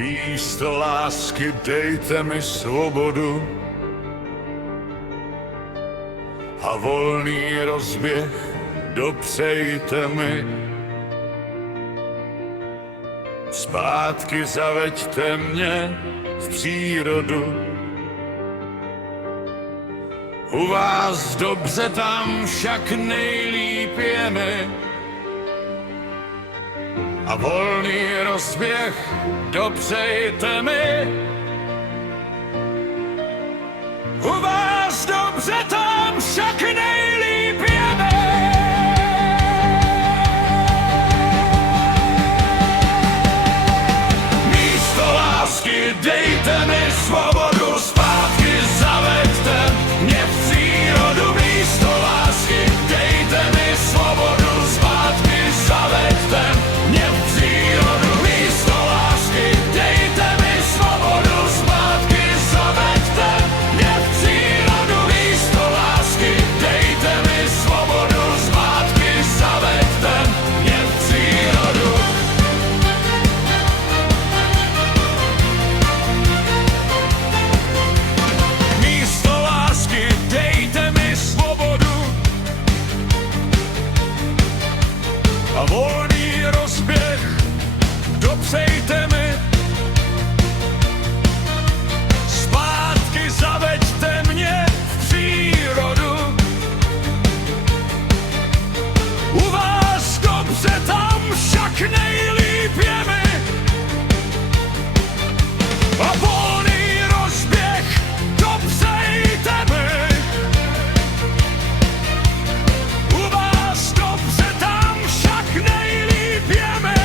Místo lásky dejte mi svobodu a volný rozběh dopřejte mi. Zpátky zaveďte mě v přírodu. U vás dobře, tam však nejlíp je mi. A volný rozběh dopřejte mi. U vás dobře, tam však nejlíp je mi. Místo lásky dejte mi svobodu, zpátky zaveďte mě v přírodu. Místo lásky dejte mi svobodu, zpátky zaveďte mě v přírodu. Místo lásky dejte mi svobodu, zpátky zaveďte mě v přírodu. Místo lásky dejte mi svobodu, zpátky zaveďte mě v přírodu. Místo lásky dejte mi svobodu a volný rozběh dopřejte mi. Zpátky zaveďte mě v přírodu. U vás dobře, tam však nejlíp je mi. A volný rozběh dopřejte mi. U vás dobře, tam však nejlíp je mi.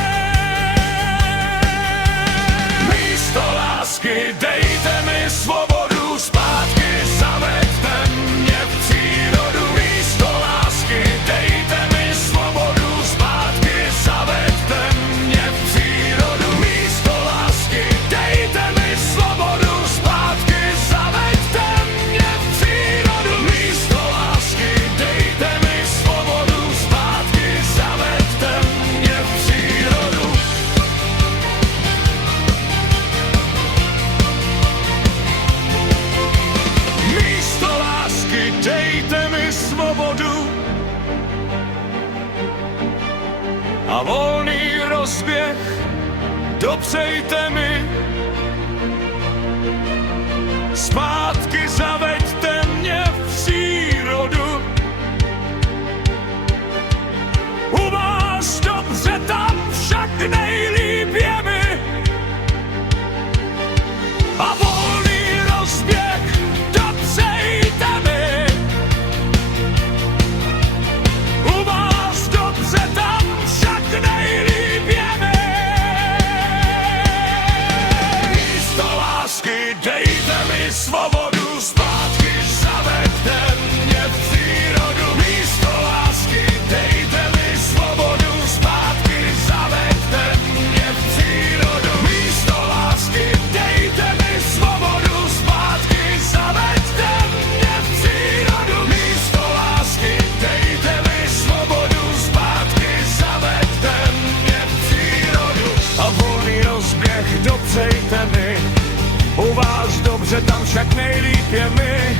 Místo lásky dejte mi svobodu, zpátky zaveďte mě v přírodu. Místo lásky dejte mi svobodu, zpátky zaveďte mě v přírodu. Místo lásky dejte mi svobodu, zpátky zaveďte mě v přírodu. Místo lásky dejte mi svobodu, zpátky zaveďte mě v přírodu. Místo lásky dejte mi svobodu a volný rozběh dopřejte mi. Zpátky zaveďte mě v přírodu. U vás dobře, tam však nejlíp je mi. A volný rozběh dopřejte mi. U vás dobře, tam však nejlíp je mi. Místo lásky dejte mi svobodu, zpátky zaveďte mě v přírodu. Místo lásky dejte mi svobodu, zpátky zaveďte mě v přírodu. Místo lásky dejte mi svobodu, zpátky zaveďte mě v přírodu. Místo lásky dejte mi svobodu, zpátky zaveďte mě v přírodu. A volný rozběh dopřejte mi. U vás dobře, tam však nejlíp je mi.